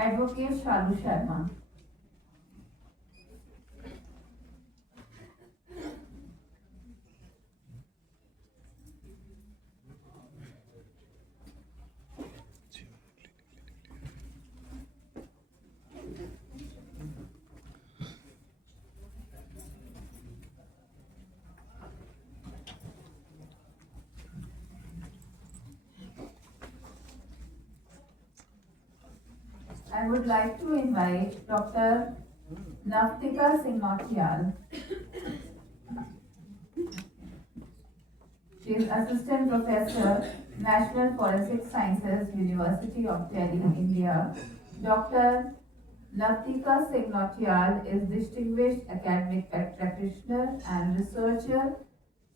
Advocate Shalu Sharma. I would like to invite Dr. Navtika Singh Nautiyal. She is Assistant Professor, National Forensic Sciences, University of Delhi, India. Dr. Navtika Singh Nautiyal is distinguished academic practitioner and researcher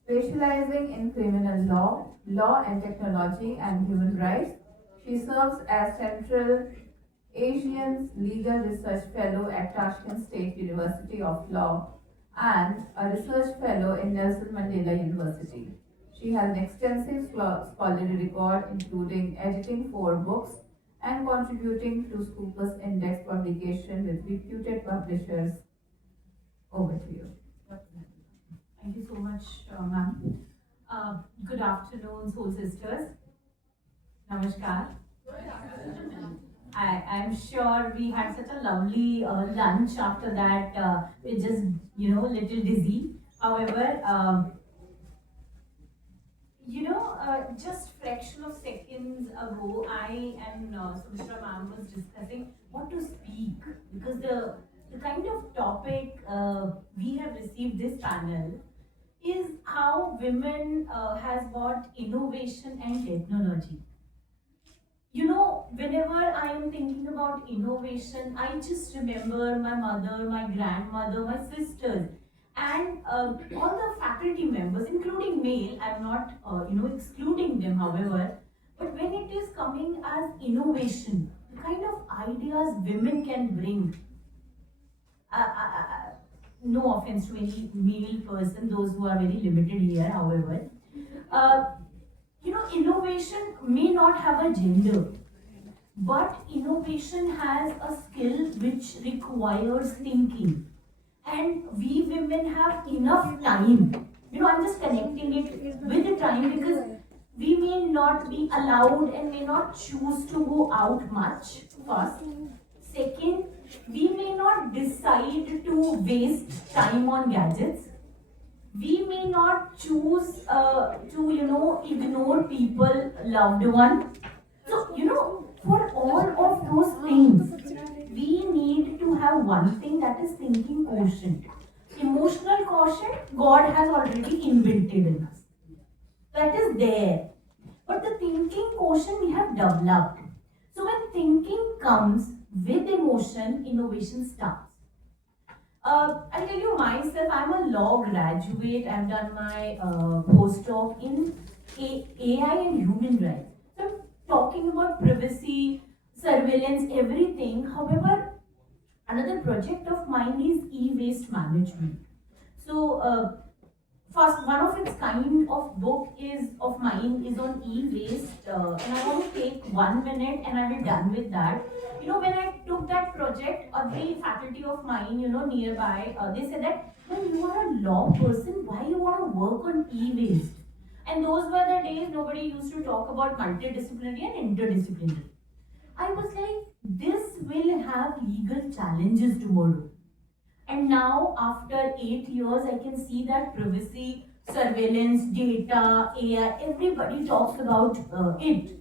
specializing in criminal law, law and technology, and human rights. She serves as Central Asian Legal Research Fellow at Tashkent State University of Law and a Research Fellow in Nelson Mandela University. She has an extensive scholarly record, including editing 4 books and contributing to Scopus Index publication with reputed publishers. Over to you. Thank you so much, ma'am. Good afternoon, soul sisters. Namaskar. I'm sure we had such a lovely lunch after that. We're just, little dizzy. However, just fraction of seconds ago, I and Sumitra ma'am was discussing what to speak, because the kind of topic we have received this panel is how women has got innovation and technology. Whenever I am thinking about innovation, I just remember my mother, my grandmother, my sisters, and all the faculty members, including male. I'm not, excluding them, however. But when it is coming as innovation, the kind of ideas women can bring, no offense to any male person, those who are very limited here, however, innovation may not have a gender, but innovation has a skill which requires thinking. And we women have enough time. I'm just connecting it with the time, because we may not be allowed and may not choose to go out much, first. Second, we may not decide to waste time on gadgets. We may not choose to, ignore people, loved one. So, for all of those things, we need to have one thing, that is thinking quotient. Emotional quotient, God has already inbuilt in us. That is there. But the thinking quotient we have developed. So when thinking comes with emotion, innovation starts. I'll tell you myself, I'm a law graduate. I've done my postdoc in AI and human rights. So I'm talking about privacy, surveillance, everything. However, another project of mine is e-waste management. So, first, one of its kind of book is of mine is on e-waste, and I want to take 1 minute and I will done with that. When I took that project, the faculty of mine, nearby, they said that when you are a law person, why you want to work on e-waste? And those were the days nobody used to talk about multidisciplinary and interdisciplinary. I was like, this will have legal challenges tomorrow. And now, after 8 years, I can see that privacy, surveillance, data, AI, everybody talks about it.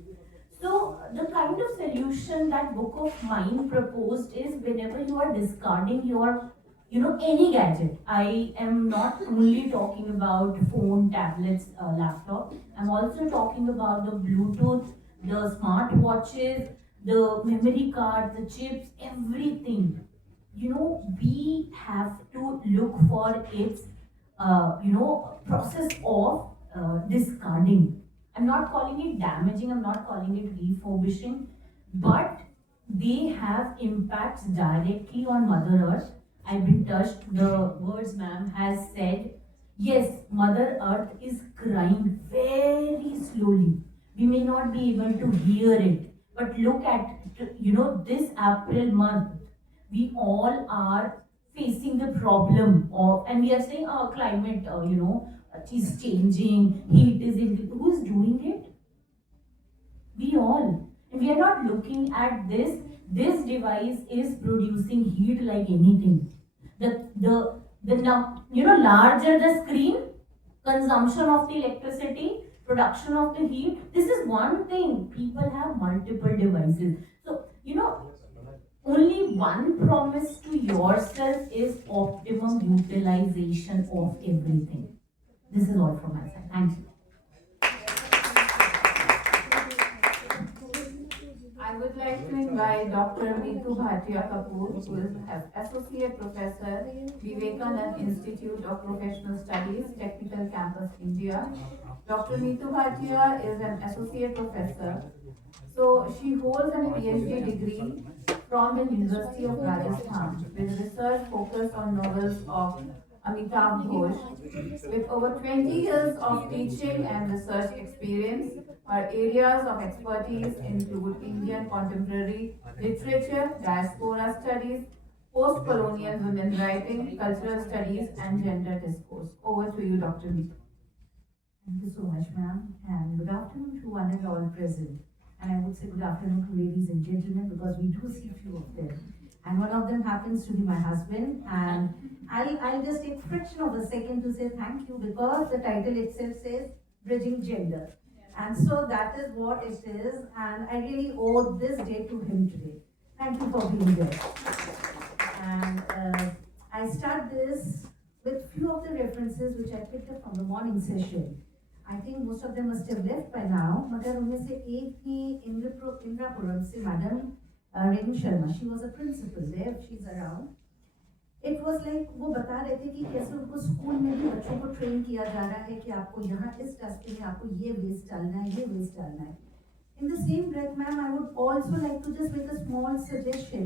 So, the kind of solution that book of mine proposed is, whenever you are discarding your, any gadget. I am not only talking about phone, tablets, laptop. I'm also talking about the Bluetooth, the smart watches, the memory card, the chips, everything. We have to look for its, process of discarding. I'm not calling it damaging, I'm not calling it refurbishing, but they have impacts directly on Mother Earth. I've been touched, the words ma'am has said. Yes, Mother Earth is crying very slowly. We may not be able to hear it, but look at this April month, we all are facing the problem of, and we are saying, oh, climate, is changing, heat is in, who's doing it? We all. And we are not looking at this. This device is producing heat like anything. Larger the screen, consumption of the electricity, production of the heat. This is one thing. People have multiple devices. So, only one promise to yourself is optimum utilization of everything. This is all from my side. Thank you. I would like to invite Dr. Meetu Bhatia Kapoor, who is Associate Professor, Vivekanand Institute of Professional Studies, Technical Campus, India. Dr. Meetu Bhatia is an Associate Professor. So she holds a PhD degree from the University of Rajasthan with research focused on novels of Amitabh Ghosh. With over 20 years of teaching and research experience, her areas of expertise include Indian contemporary literature, diaspora studies, post-colonial women writing, cultural studies, and gender discourse. Over to you, Dr. Meetu. Thank you so much, ma'am, and good afternoon to one and all present. And I would say good afternoon to ladies and gentlemen because we do see a few of them. And one of them happens to be my husband. And I'll just take fraction of a second to say thank you because the title itself says Bridging Gender. And so that is what it is. And I really owe this day to him today. Thank you for being here. And I start this with few of the references which I picked up from the morning session. I think most of them must have left by now. मगर उनमें से एक थी इंद्रापुरम से madam Renu Sharma. She was a principal there. She's around. It was like वो बता रहे थे कि कैसे उनको स्कूल में भी बच्चों को ट्रेन किया जा रहा है कि आपको यहाँ इस डस्टबिन में आपको ये वेस्ट डालना है, ये वेस्ट डालना है. In the same breath, ma'am, I would also like to just make a small suggestion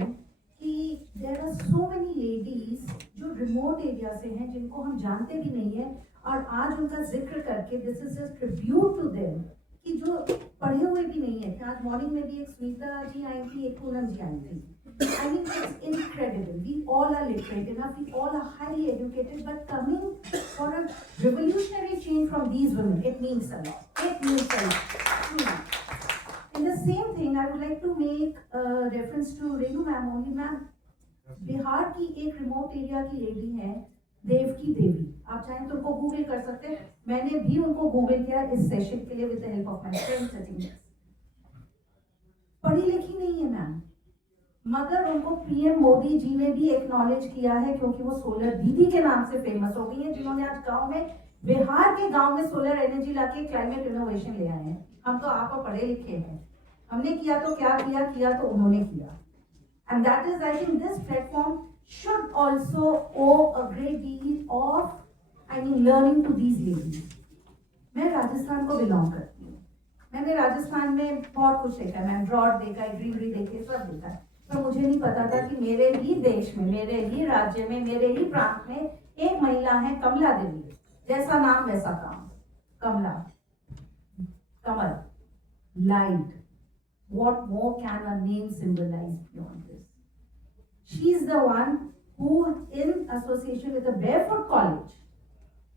कि there are so many ladies जो remote area से हैं जिनको हम जानते भी नहीं है और आज उनका जिक्र करके this is a tribute to them कि जो पढ़े हुए भी नहीं है. आज मॉर्निंग में भी एक स्मिता जी आई थी, एक पूनम जी आई थी. I mean, it's incredible. We all are literate enough, we all are highly educated, but coming for a revolutionary change from these women, it means a lot. It means a lot. In the same thing, I would like to make reference to Renu ma'am only. Ma'am, Bihar की एक remote area की lady है देवकी देवी. आप चाहें तो उनको Google कर सकते हैं. मैंने भी उनको गूगल किया इस सेशन के लिए with the help of my friend sitting there. पढ़ी लिखी नहीं है मैम, मगर उनको पीएम मोदी जी ने भी एक्नॉलेज किया है क्योंकि वो सोलर दीदी के नाम से फेमस हो गई है जिन्होंने आज गांव में बिहार के गांव में सोलर एनर्जी लाके क्लाइमेट इनोवेशन ले आए हैं. हम तो आप पढ़े लिखे हैं, हमने किया तो क्या किया तो उन्होंने किया. And that is, I think, this platform should also owe a great deal of, learning to these ladies. मैं राजस्थान को बिलोंग करती हूँ. मैंने राजस्थान में बहुत कुछ देखा. मैंने ड्रॉट देखा है, ग्रीनरी देखी, सब देखा है. पर मुझे नहीं पता था कि मेरे ही देश में, मेरे ही राज्य में, मेरे ही प्रांत में एक महिला है कमला देवी. जैसा नाम वैसा काम. कमला, कमल, light. What more can a name symbolize beyond this? She is the one who, in association with the Barefoot College,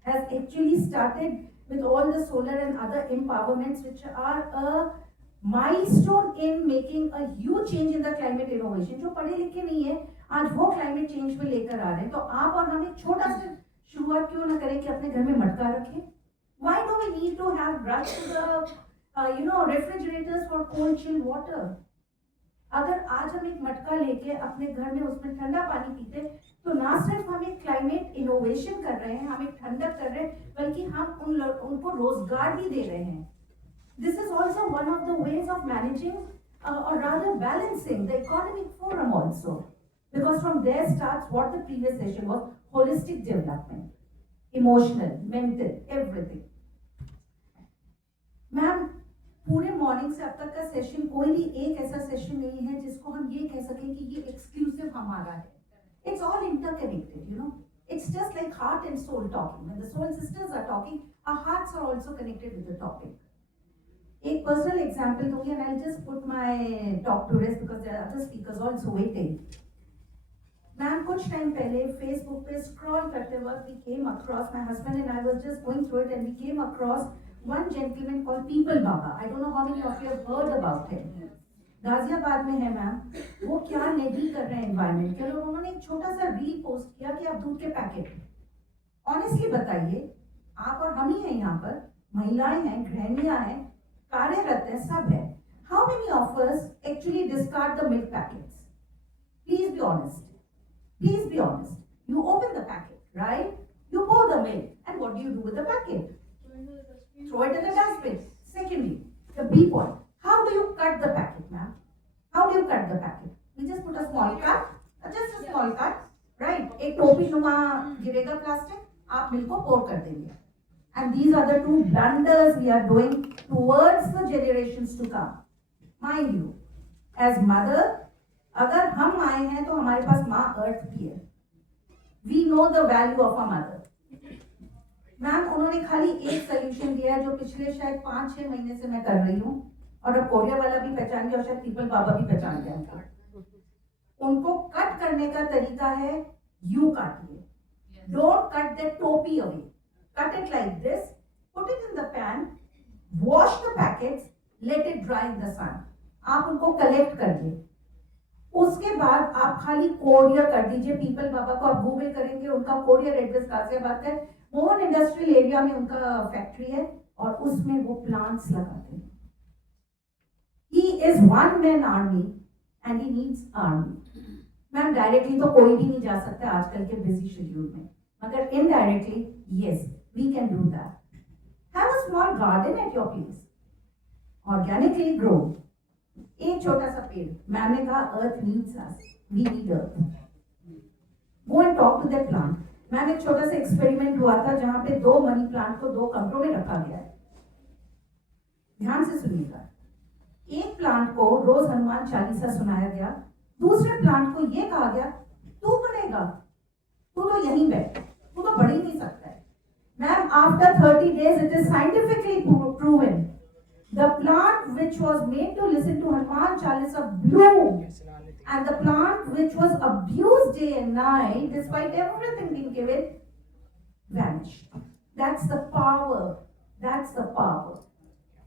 has actually started with all the solar and other empowerments, which are a milestone in making a huge change in the climate innovation. जो पढ़े लिखे नहीं है, आज वो climate change में लेकर आ रहे हैं. तो आप और हम एक छोटा सा शुरुआत क्यों ना करें कि अपने घर में मटका रखें? Why do we need to have rush to the refrigerators for cold chill water? अगर आज हम एक मटका लेके अपने घर में उसमें ठंडा पानी पीते तो ना सिर्फ हम एक क्लाइमेट इनोवेशन कर रहे हैं, हम एक ठंडक कर रहे हैं, बल्कि हम उनको रोजगार भी दे रहे हैं. This is also one of the ways of managing or rather balancing the economic forum also, because from there starts what the previous session was: holistic development, emotional, mental, everything. Ma'am, पूरे morning से अब तक का session कोई भी एक ऐसा session नहीं है जिसको हम ये कह सकें कि ये एक्सक्लूसिव हमारा है. It's all interconnected, It's just like heart and soul talking. When the soul sisters are talking, our hearts are also connected with the topic. एक पर्सनल एग्जाम्पल दूंगी and I'll just put my talk to rest because there are other speakers also waiting. Ma'am कुछ time पहले Facebook पे scroll करते वक्त we came across, my husband and I was just going through it and we came across one gentleman called People Baba. I don't know how many of you have heard about him. Ghaziabad में है ma'am. वो क्या नहीं कर रहे हैं environment के लिए। उन्होंने एक छोटा सा रील पोस्ट किया कि आप दूध के पैकेट, ऑनेस्टली बताइए, आप और हम ही हैं यहाँ पर, महिलाएं हैं, गृहिणियां हैं, कार्यरत हैं, सब है। How many of us actually discard the milk packets? Please be honest, please be honest. You open the packet, right? You pour the milk, and what do you do with the packet? Throw it in the dustbin. Secondly, the B point. How do you cut the packet, ma'am? How do you cut the packet? We just put a small cut, just a small cut, right? एक टोपी नुमा गिरेगा plastic, आप milk को pour कर देंगे. And these are the two blunders we are doing towards the generations to come. Mind you, as mother, अगर हम आए हैं तो हमारे पास माँ अर्थ भी है. We know the value of our mother. Ma'am उन्होंने खाली एक सोल्यूशन दिया है जो पिछले शायद 5-6 महीने से मैं कर रही हूँ, और अब कोरिया वाला भी पहचान गया और शायद पीपल बाबा भी पहचान गया। उनको कट करने का तरीका है, यू काटिए, don't cut the topi away, cut it like this, put it in the pan, wash the packets, let it dry in the sun. आप उनको कलेक्ट करिए, उसके बाद आप खाली कोरियर कर दीजिए। पीपल बाबा को आप गूगल करेंगे, उनका कोरियर एड्रेस गाजियाबाद है, मोहन इंडस्ट्रियल एरिया में उनका फैक्ट्री है और उसमें वो प्लांट्स लगाते हैं। He is one man army and he needs army. Ma'am directly तो कोई भी नहीं जा सकता आजकल के बिजी शेड्यूल में, मगर indirectly yes we can do that. Have a small garden at your place, organically grow. एक छोटा सा पेड़, मैम ने कहा earth needs us, we need earth. Go and talk to that plant. Ma'am एक छोटा सा एक्सपेरिमेंट हुआ था जहां पे 2 मनी प्लांट को 2 कमरों में रखा गया है। ध्यान से सुनिएगा, एक प्लांट को रोज हनुमान चालीसा सुनाया गया, दूसरे प्लांट को यह कहा गया तू पढ़ेगा, तू तो यहीं बैठ, तू तो पढ़ ही नहीं सकता है। Ma'am after 30 days it is scientifically proven the plant which was made to listen to Hanuman Chalisa bloomed, and the plant which was abused day and night despite everything being given vanished. That's the power, that's the power.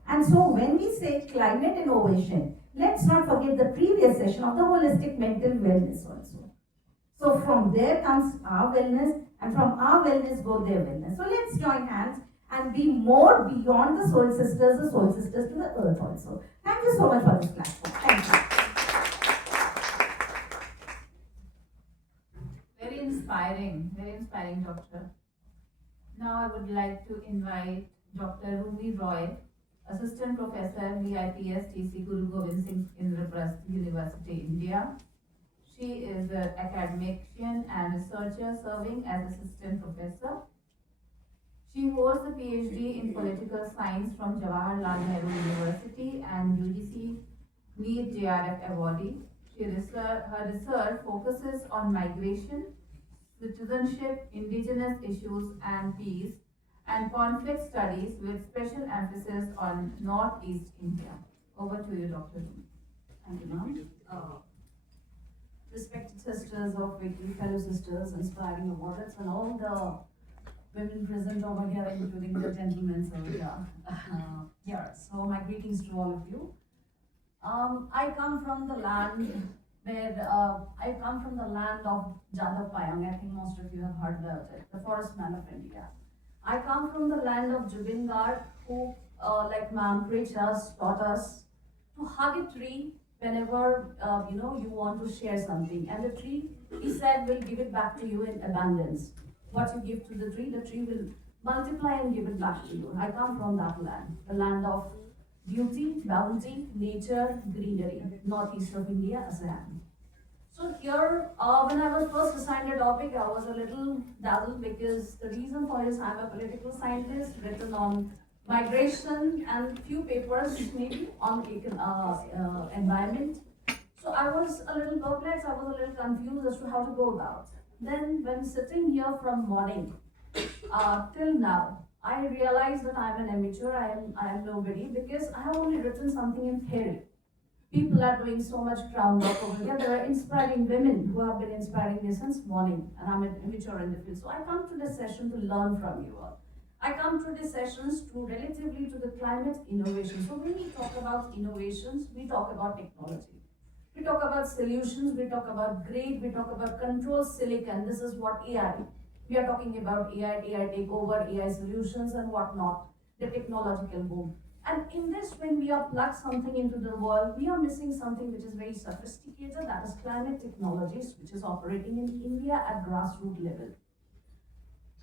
And so when we say climate innovation, let's not forget the previous session of the holistic mental wellness also. So from there comes our wellness, and from our wellness go their wellness. So let's join hands and be more beyond the soul sisters to the earth also. Thank you so much for this platform. Thank you. Very inspiring, Doctor. Now I would like to invite Dr. Rumi Roy, Assistant Professor, VIPS TC Guru Gobind Singh Indraprasth University, India. She is an academician and researcher serving as Assistant Professor. She holds a PhD in Political Science from Jawaharlal Nehru University and UGC NEET JRF awardee. Her research focuses on migration, citizenship, indigenous issues and peace, and conflict studies with special emphasis on Northeast India. Over to you, Dr. Thank you, ma'am. Respected sisters of WICCI, fellow sisters, inspiring awards, and all the women present over here, including the gentlemen over here. So my greetings to all of you. I come from the land of Jadav Payang. I think most of you have heard about it, the forest man of India. I come from the land of Jubin Garg, who, like ma'am, preached us, taught us to hug a tree whenever you want to share something. And the tree, he said, will give it back to you in abundance. What you give to the tree will multiply and give it back to you. I come from that land, the land of beauty, bounty, nature, greenery, northeast of India, Assam. So here, when I was first assigned a topic, I was a little dazzled because the reason for this, I'm a political scientist written on migration and few papers maybe on environment. So I was a little perplexed, I was a little confused as to how to go about. Then when sitting here from morning till now, I realize that I'm an amateur, I am nobody because I have only written something in theory. People are doing so much groundwork over here. There are inspiring women who have been inspiring me since morning, and I'm an amateur in the field. So I come to this session to learn from you all. I come to these sessions to relatively to the climate innovation. So when we talk about innovations, we talk about technology. We talk about solutions, we talk about grade, we talk about control silicon. This is what AI. We are talking about AI takeover, AI solutions and whatnot, the technological boom. And in this, when we are plug something into the world, we are missing something which is very sophisticated, that is climate technologies, which is operating in India at grassroots level.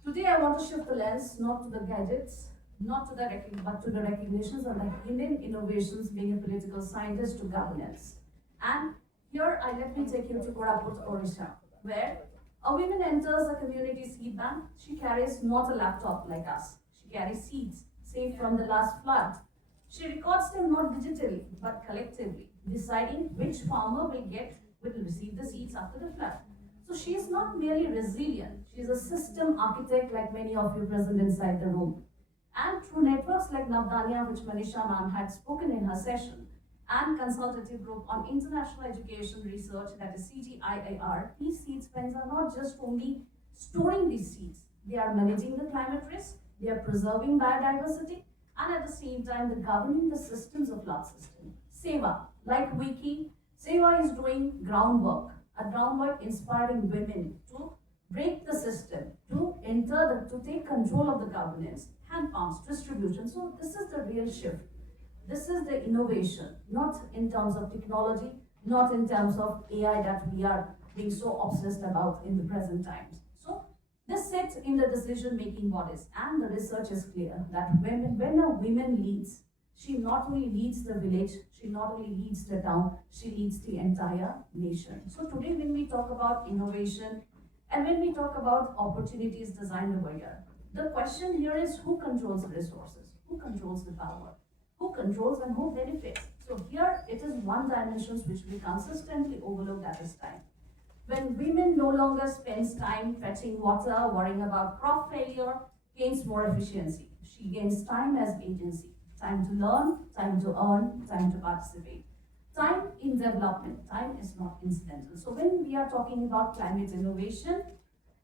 Today, I want to shift the lens not to the gadgets, not to the but to the recognitions of the hidden innovations being a political scientist to governance. And here, let me take you to Koraput, Odisha, where a woman enters a community seed bank. She carries not a laptop like us. She carries seeds saved from the last flood. She records them not digitally but collectively, deciding which farmer will receive the seeds after the flood. So she is not merely resilient, she is a system architect like many of you present inside the room. And through networks like Navdanya, which Manisha ma'am had spoken in her session, and consultative group on international education research, that is CGIAR, these seed spends are not just only storing these seeds, they are managing the climate risk, they are preserving biodiversity, and at the same time, they're governing the systems of large system. Seva, like WICCI, Seva is doing groundwork, a groundwork inspiring women to break the system, to take control of the governance, hand pumps, distribution. So this is the real shift. This is the innovation, not in terms of technology, not in terms of AI that we are being so obsessed about in the present times. So this sits in the decision-making bodies, and the research is clear that when a woman leads, she not only leads the village, she not only leads the town, she leads the entire nation. So today when we talk about innovation and when we talk about opportunities designed over here, the question here is who controls the resources, who controls the power, who controls and who benefits. So here it is one dimension which we consistently overlook, that is time. When women no longer spends time fetching water, worrying about crop failure, gains more efficiency. She gains time as agency, time to learn, time to earn, time to participate. Time in development, time is not incidental. So when we are talking about climate innovation,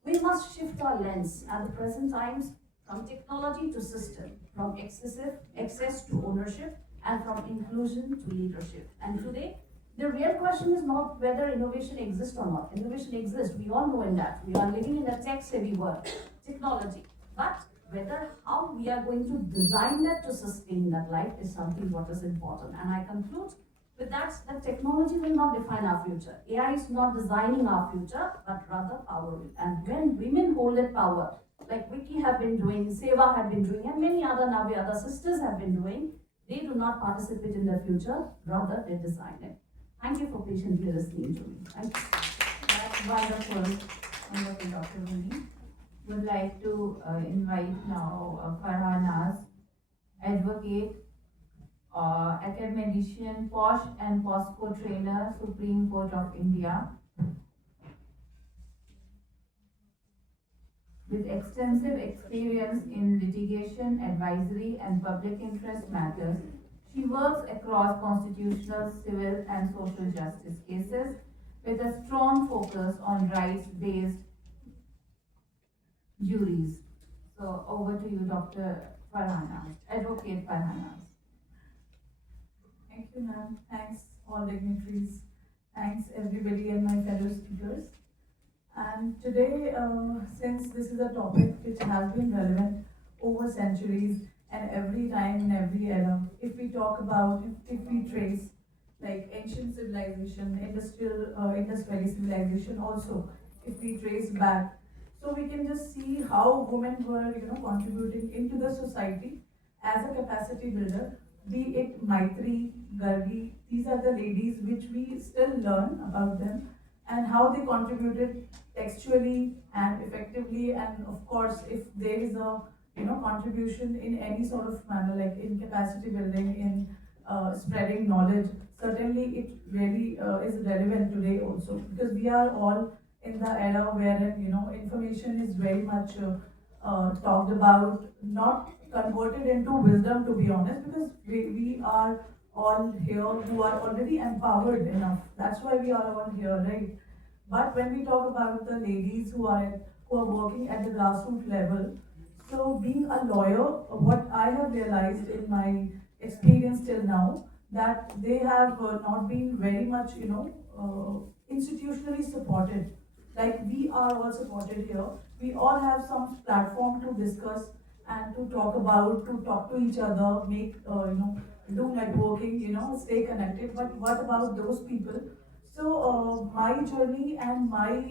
we must shift our lens at the present times from technology to system, from access to ownership, and from inclusion to leadership. And today, the real question is not whether innovation exists or not. Innovation exists, we all know in that. We are living in a tech-savvy world, technology. But whether how we are going to design that to sustain that life is something what is important. And I conclude with that technology will not define our future. AI is not designing our future, but rather power will. And when women hold that power, like WICCI have been doing, Seva have been doing, and many other Navi other sisters have been doing, they do not participate in the future, rather they design it. Thank you for patiently listening to me. Thank you. That's wonderful, wonderful, Dr. Rumi. Would like to invite now Farhana's advocate, academician, POSH and POSCO trainer, Supreme Court of India, with extensive experience in litigation, advisory, and public interest matters. She works across constitutional, civil, and social justice cases with a strong focus on rights-based juries. So over to you, Dr. Farhana, Advocate Farhana. Thank you, ma'am. Thanks, all dignitaries. Thanks, everybody, and my fellow speakers. And today, since this is a topic which has been relevant over centuries and every time in every era, if we talk about, if we trace like ancient civilization, Indus Valley civilization also, if we trace back, so we can just see how women were, contributing into the society as a capacity builder. Be it Maitri, Gargi, these are the ladies which we still learn about them and how they contributed textually and effectively. And of course, if there is a contribution in any sort of manner, like in capacity building, in spreading knowledge, certainly it really is relevant today also, because we are all in the era wherein information is very much talked about, not converted into wisdom, to be honest, because we are all here who are already empowered enough. That's why we are all here, right? But when we talk about the ladies who are working at the grassroots level, so being a lawyer, what I have realized in my experience till now, that they have not been very much, institutionally supported. Like we are all supported here. We all have some platform to discuss and to talk to each other, make, do networking, stay connected. But what about those people? So my journey and my,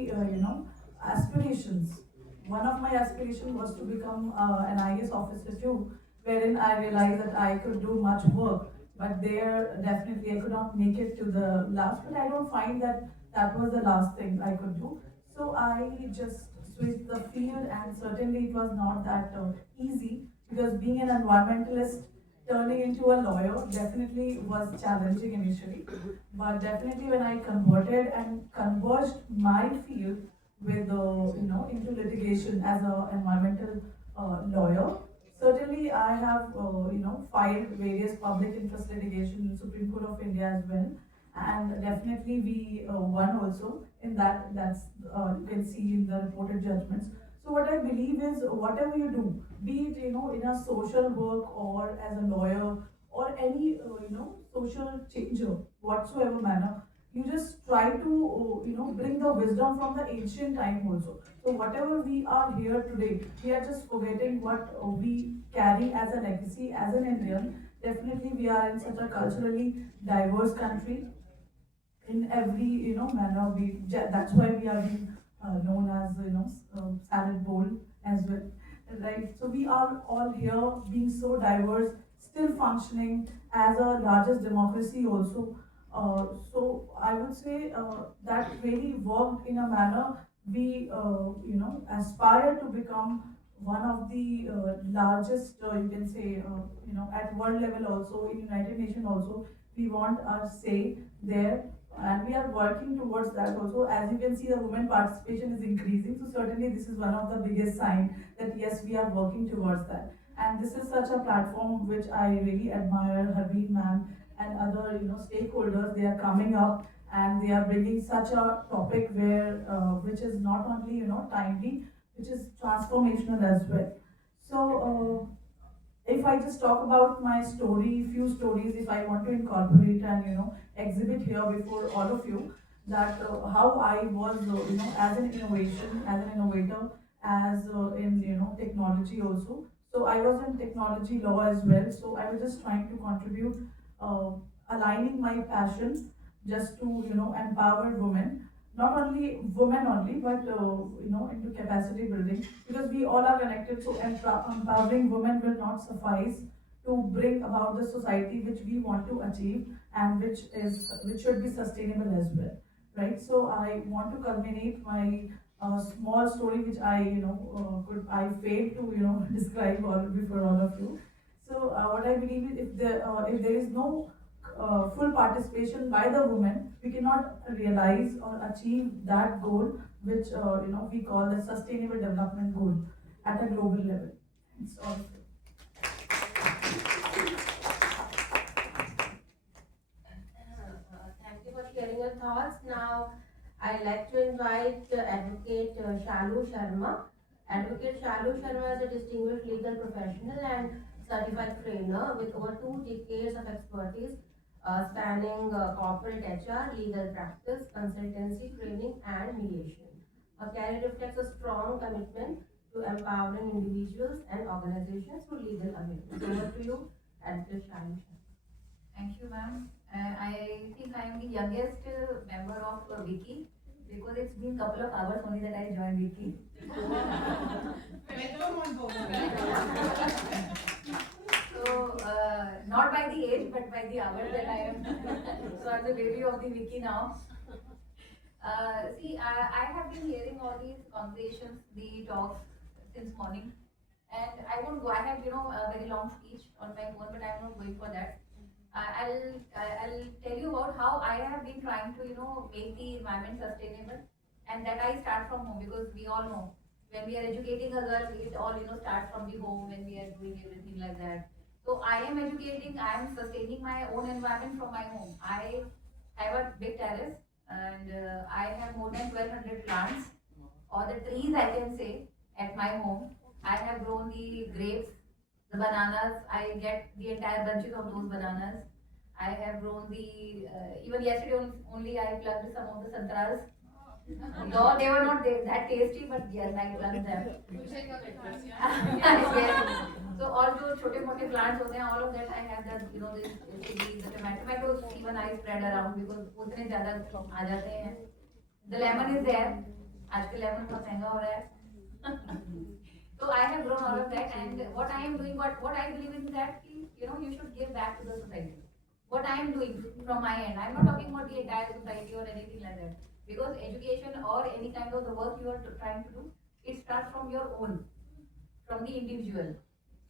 aspirations. One of my aspirations was to become an IAS officer too, wherein I realized that I could do much work, but there definitely I could not make it to the last. But I don't find that that was the last thing I could do. So I just switched the field, and certainly it was not that easy, because being an environmentalist turning into a lawyer definitely was challenging initially. But definitely when I converted and converged my field with into litigation as an environmental lawyer, certainly I have filed various public interest litigation in Supreme Court of India as well, and definitely we won also in that. That's you can see in the reported judgments. So what I believe is, whatever you do, be it in a social work or as a lawyer or any social changer whatsoever manner, you just try to bring the wisdom from the ancient time also. So whatever we are here today, we are just forgetting what we carry as a legacy as an Indian. Definitely we are in such a culturally diverse country in every manner. That's why we are being known as salad bowl as well, right? So we are all here being so diverse, still functioning as a largest democracy also. So I would say that really worked in a manner. We aspire to become one of the largest, you can say, at world level also, in United Nations also. We want our say there, and we are working towards that also. As you can see, the women participation is increasing, so certainly this is one of the biggest sign that yes, we are working towards that. And this is such a platform which I really admire Harbeen ma'am and other stakeholders. They are coming up and they are bringing such a topic where which is not only timely, which is transformational as well. So if I just talk about my story, few stories, if I want to incorporate and exhibit here before all of you, that how I was, as an innovation, as an innovator, as in technology also. So I was in technology law as well. So I was just trying to contribute, uh, aligning my passion just to empower women, not only women only, but into capacity building, because we all are connected. So empowering women will not suffice to bring about the society which we want to achieve, and which should be sustainable as well, right? So I want to culminate my small story, which I I failed to describe all before all of you. So what I believe is, if there is no full participation by the women, we cannot realize or achieve that goal, which we call the sustainable development goal at a global level. It's all. Thank you for sharing your thoughts. Now, I'd like to invite Advocate Shalu Sharma. Advocate Shalu Sharma is a distinguished legal professional and certified trainer with over 2 decades of expertise spanning corporate HR, legal practice, consultancy, training, and mediation. Her career reflects a strong commitment to empowering individuals and organizations through legal awareness. Over to you, Advocate Shalu Sharma. Thank you, ma'am. I think I am the youngest member of WICCI, because it's been couple of hours only that I joined WICCI. So, not by the age, but by the hours that I am. So I'm the baby of the WICCI now. See, I have been hearing all these conversations, the talks since morning, and I won't go. I have a very long speech on my phone, but I'm not going for that. I'll tell you about how I have been trying to make the environment sustainable, and that I start from home, because we all know when we are educating a girl, it all starts from the home when we are doing everything like that. So I am educating, I am sustaining my own environment from my home. I have a big terrace and I have more than 1200 plants or the trees I can say at my home. I have grown the grapes, the bananas. I get the entire bunches of those bananas. I have grown the even yesterday only I plucked some of the santras. Though they were not that tasty, but yes, I plucked them. Yes. So all those छोटे मोटे plants होते हैं, all of that I have that this chili, the tomatoes even I spread around because उतने ज़्यादा आ जाते हैं. The lemon is there. आजकल lemon बहुत महंगा हो रहा है. So I have grown all of that, and what I am doing, what I believe in that you should give back to the society. What I am doing from my end, I am not talking about the entire society or anything like that. Because education or any kind of the work you are trying to do, it starts from your own, from the individual.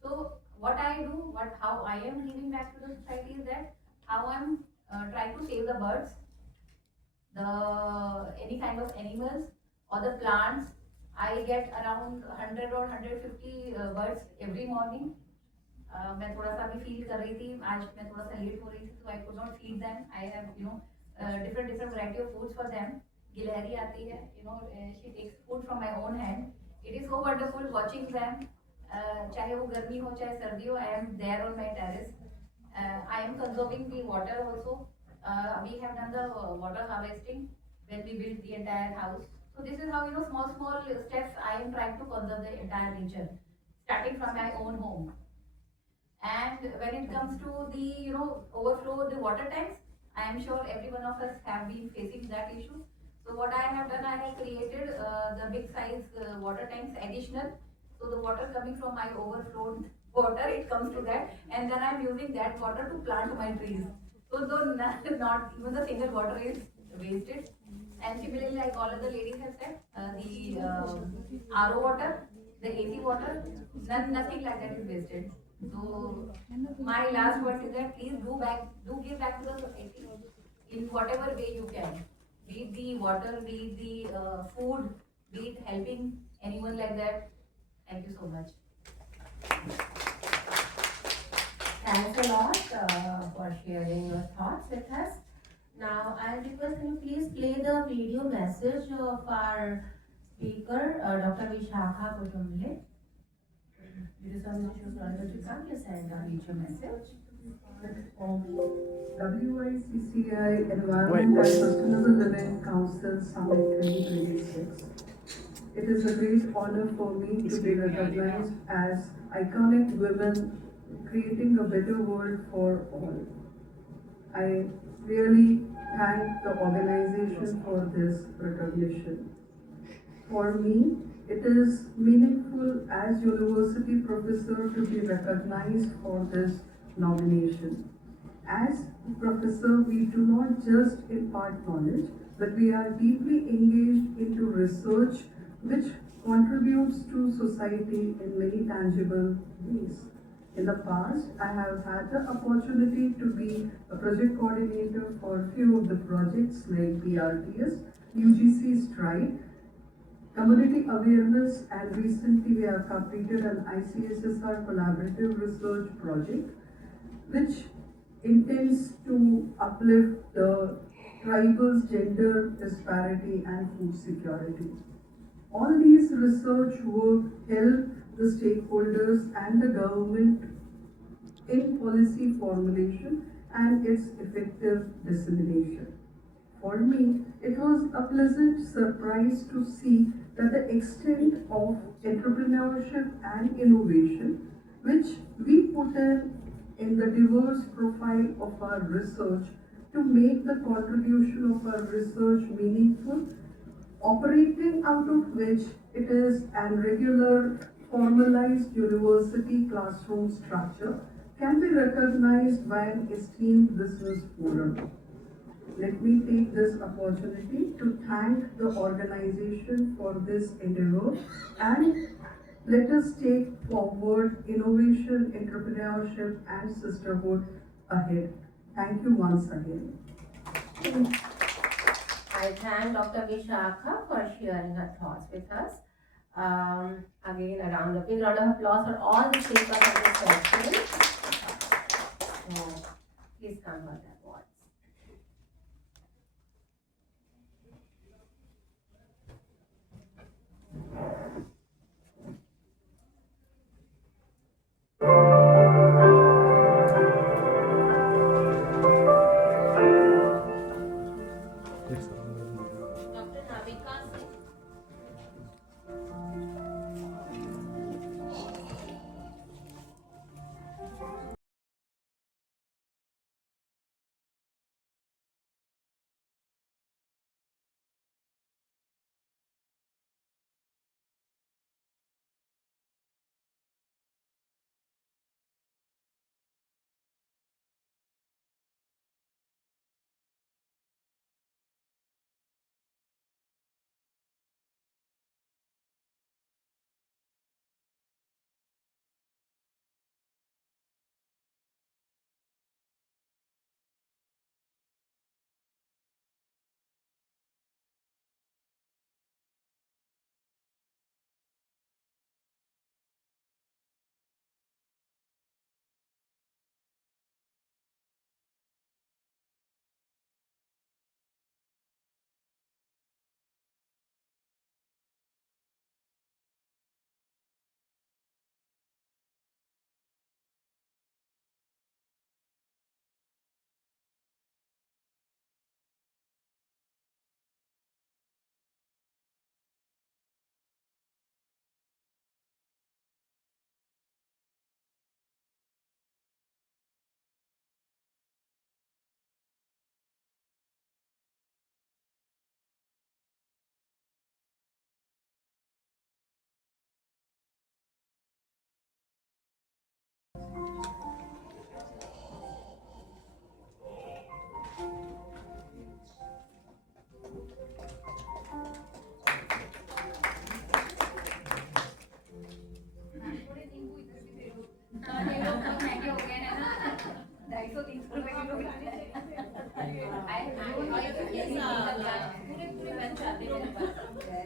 So what I do, how I am giving back to the society is that how I am trying to save the birds, the any kind of animals or the plants. I get around 100 or 150 birds every morning. मैं थोड़ा सा अभी feel कर रही थी, आज मैं थोड़ा सा लेट हो रही थी, so I could not feed them. I have different variety of foods for them. गिलहरी आती है, she takes food from my own hand. It is so wonderful watching them. चाहे वो गर्मी हो चाहे सर्दी हो, I am there on my terrace. I am conserving the water also. We have done the water harvesting when we built the entire house. So this is how small steps I am trying to conserve the entire nature, starting from my own home. And when it comes to the overflow the water tanks, I am sure every one of us have been facing that issue. So what I have done, I have created the big size water tanks additional. So the water coming from my overflowed water, it comes to that, and then I am using that water to plant my trees. So though not even the single water is wasted. And similarly, like all other ladies have said, the RO water, the AC water, nothing like that is wasted. So my last word is that please do give back to the society in whatever way you can. Be it the water, be it the food, be it helping anyone like that. Thank you so much. Thanks a lot for sharing your thoughts with us. Now, I'll request can you please play the video message of our speaker, Dr. Vishakha Kutumble. You deserve to choose another to come. Please send a video message. WICCI Environment and Sustainable Living Council Summit 2026. It is a great honor for me to be recognized as iconic women creating a better world for all. I really thank the organization for this recognition. For me, it is meaningful as university professor to be recognized for this nomination. As professor, we do not just impart knowledge, but we are deeply engaged into research which contributes to society in many tangible ways. In the past, I have had the opportunity to be a project coordinator for a few of the projects like BRTS, UGC Stride, community awareness, and recently we have completed an ICSSR collaborative research project which intends to uplift the tribal's gender disparity and food security. All these research work help the stakeholders and the government in policy formulation and its effective dissemination. For me, it was a pleasant surprise to see that the extent of entrepreneurship and innovation which we put in the diverse profile of our research to make the contribution of our research meaningful, operating out of which it is an regular formalized university classroom structure can be recognized by an esteemed business forum. Let me take this opportunity to thank the organization for this endeavor and let us take forward innovation, entrepreneurship and sisterhood ahead. Thank you once again. I thank Dr. Vishakha for sharing her thoughts with us. Again, a big round of applause for all the speakers of this session. So, please come for the awards. Dr. Navika Singh.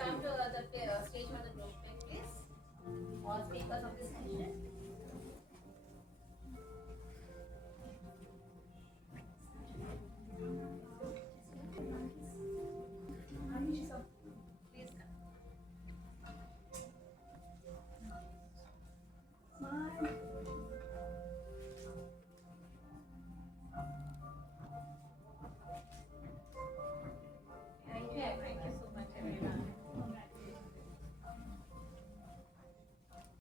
Come to the stage for the group, please. All speakers of this session.